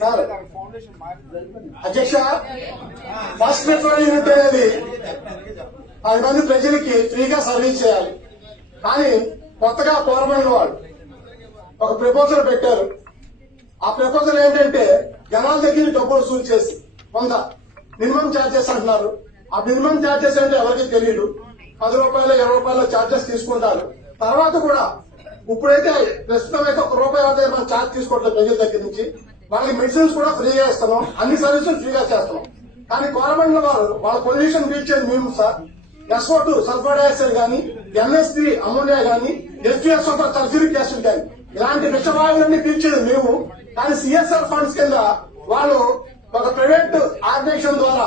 Sir అధ్యక్ష, first prefer unit అనేది 10 మంది ప్రజలకి ఫ్రీగా సర్వీస్ చేయాలి. కానీ కొత్తగా గవర్నమెంట్ వాళ్ళు ఒక ప్రపోజల్ పెట్టారు. ఆ ప్రపోజల్ ఏంటంటే జనాల దగ్గర డబ్బులు వసూలు చేసి 100 మినిమం ఛార్జెస్ అంటున్నారు. ఆ మినిమం ఛార్జెస్ అంటే ఎవరికి తెలియదు. 10 రూపాయలు 20 రూపాయల ఛార్జెస్ తీసుకుంటారు. తర్వాత కూడా ఇప్పుడైతే ప్రస్తుతం అయితే ₹1 వద్ద మనం ఛార్జ్ తీసుకోవట్లేదు ప్రజల దగ్గర నుంచి. వాళ్ళకి మెడిసిన్స్ కూడా ఫ్రీగా ఇస్తున్నాం, అన్ని సర్వీసులు ఫ్రీగా చేస్తున్నాం. కానీ గవర్నమెంట్ వారు వాళ్ళ పొల్యూషన్ పీల్చేది మేము సార్. SO2 సల్ఫర్ డైఆక్సైడ్ కానీ, NS3 అమోనియా కానీ, HFO సల్ఫ్యూరిక్ యాసిడ్ కానీ ఇలాంటి విషవాయువులన్నీ పీల్చేది మేము. కానీ CSR ఫండ్స్ కింద వాళ్ళు ఒక ప్రైవేట్ ఆర్గనైజేషన్ ద్వారా,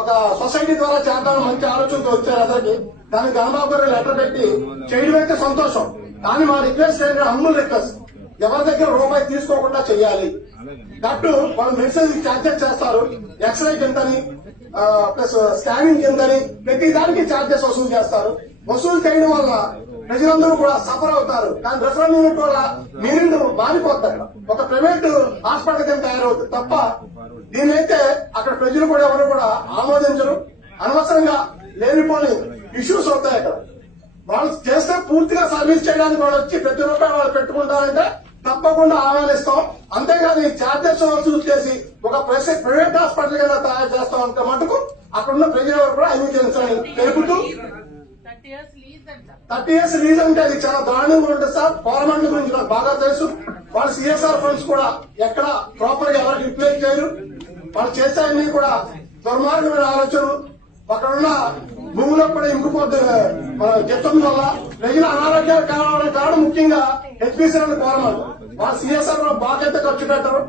ఒక సొసైటీ ద్వారా చేద్దామని మంచి ఆలోచనతో వచ్చారు. అందరికి దానికి గణబాబు గారు లెటర్ పెట్టి చేయడం అయితే సంతోషం. కానీ మా రిక్వెస్ట్ ఏంటంటే హంబుల్ రిక్వెస్ట్, ఎవరి దగ్గర రూపాయి తీసుకోకుండా చేయాలి. దట్టు వాళ్ళు మెడిసిన్ ఛార్జెస్ చేస్తారు. ఎక్స్రే కిందని ప్లస్ స్కానింగ్ కిందని ప్రతి దానికి ఛార్జెస్ వసూలు చేస్తారు. వసూలు చేయడం వల్ల ప్రజలందరూ కూడా సఫర్ అవుతారు. కానీ రెఫరల్ యూనిట్ వల్ల మీరిండు మారిపోతారు, ఒక ప్రైవేట్ హాస్పిటల్ కింద తయారవుతుంది తప్ప దీన్నైతే అక్కడ ప్రజలు కూడా ఎవరు కూడా ఆమోదించరు. అనవసరంగా లేనిపోని ఇష్యూస్ అవుతాయి. అక్కడ వాళ్ళు చేస్తే పూర్తిగా సర్వీస్ చేయడానికి వాళ్ళు వచ్చి ప్రతి రూపాయి వాళ్ళు పెట్టుకుంటారంటే తప్పకుండా ఆహ్వానిస్తాం. అంతేగాని ఛార్జెస్ వసూలు చేసి ఒక ప్రైవేట్ హాస్పిటల్ కింద తయారు చేస్తాం అంటే మటుకు అక్కడున్న ప్రజలు కూడా అంగీకరించాలని తెలుపుతూ 30 years లీజ్ అంటే అది చాలా దారుణంగా ఉంటుంది సార్. గవర్నమెంట్ గురించి నాకు బాగా తెలుసు. వాళ్ళు CSR ఫండ్స్ కూడా ఎక్కడ ప్రాపర్ గా ఎవరికి రిప్లేస్ చేయరు. వాళ్ళు చేసేవన్నీ కూడా దుర్మార్గమైన ఆలోచనలు. అక్కడున్న భూములో కూడా ఇంకిపోతే చెత్తం వల్ల ప్రజల అనారోగ్యాలు కావడానికి కారణం ముఖ్యంగా HPCL గవర్నమెంట్. వాళ్ళు CSR లో బాధ్యత ఖర్చు పెట్టరు.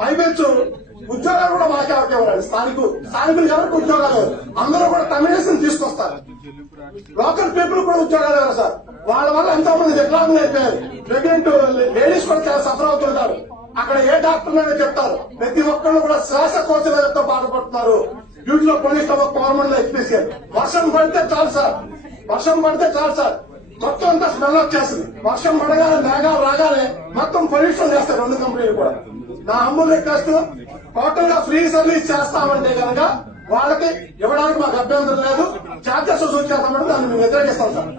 పైపెచ్చు ఉద్యోగాలు కూడా మాకే ఇవ్వాలి. స్థానికులు ఎవరికి ఉద్యోగాలు లేవు. అందరూ కూడా తమిళేషన్ తీసుకొస్తారు. లోకల్ పీపుల్ కూడా ఉద్యోగాలు లేవు సార్. వాళ్ళ వల్ల ఎంతో మంది వికలాంగులు అయిపోయారు. ప్రెగ్నెంట్ లేడీస్ కూడా చాలా సఫర్ అవుతుంటారు. అక్కడ ఏ డాక్టర్ అయినా చెప్తారు. ప్రతి ఒక్కళ్ళు కూడా శ్వాసకోశ వ్యాధితో బాధపడుతున్నారు. డ్యూటీలో పోలీసులో గవర్నమెంట్ లో HPCL. వర్షం పడితే చాలు సార్, మొత్తం అంతా స్మెల్ వచ్చేస్తుంది. వర్షం పడగానే మేఘాలు రాగానే మొత్తం పొల్యూషన్ చేస్తారు 2 కంపెనీలు కూడా. నా హంబుల్ రిక్వెస్ట్, టోటల్ గా ఫ్రీ సర్వీస్ చేస్తామంటే కనుక వాళ్ళకి ఇవ్వడానికి మాకు అభ్యంతరం లేదు. ఛార్జెస్ వసూలు చేస్తామంటే దాన్ని మేము వ్యతిరేకిస్తాం సార్.